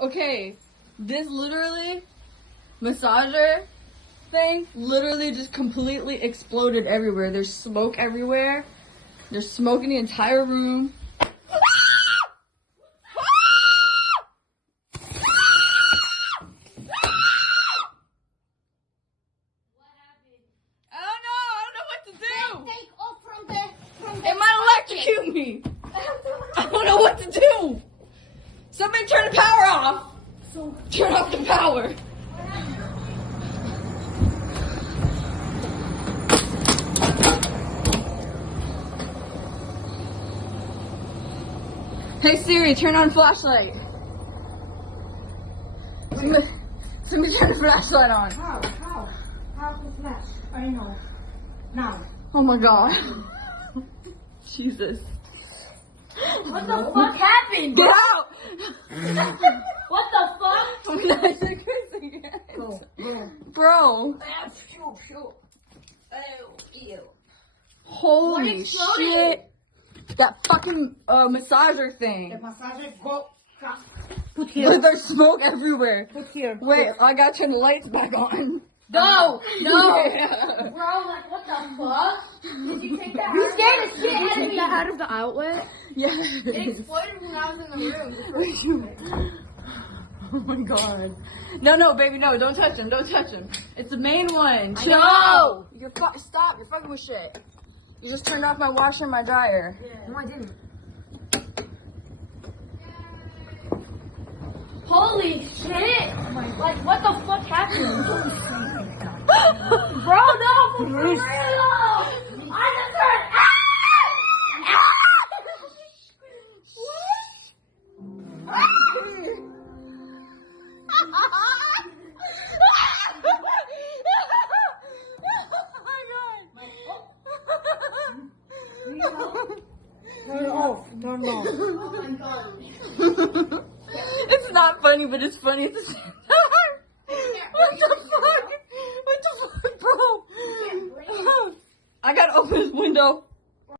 Okay, this literally massager thing literally just completely exploded everywhere. There's smoke everywhere. There's smoke in the entire room. It might electrocute me. I don't know what to do. Somebody turn the power off. Turn off the power. Hey Siri, turn on flashlight. Somebody turn the flashlight on. How's the flash? I know. Now. Oh my god. Jesus. What the fuck happened? Get out! What the fuck? I'm not again. Go. Bro. Holy shit. That fucking massager thing. The massager, go. Put Like, here. there's smoke everywhere. Put here. Wait, I gotta turn the lights back on. No! Yeah. Bro, like, what the fuck? Did you take that You scared the shit out of me. Out of the outlet? Yeah. It exploded when I was in the room. Oh my god. No, baby, no, don't touch him, don't touch him. It's the main one. I know. You're stop, you're fucking with shit. You just turned off my washer and my dryer. No, I didn't. Holy shit! Like, what the fuck happened? Bro, no, for real! I just heard. Turn it off. Turn it off. Oh my god. It's not funny, but it's funny at the same time. What the fuck? What the fuck, bro? I gotta open this window.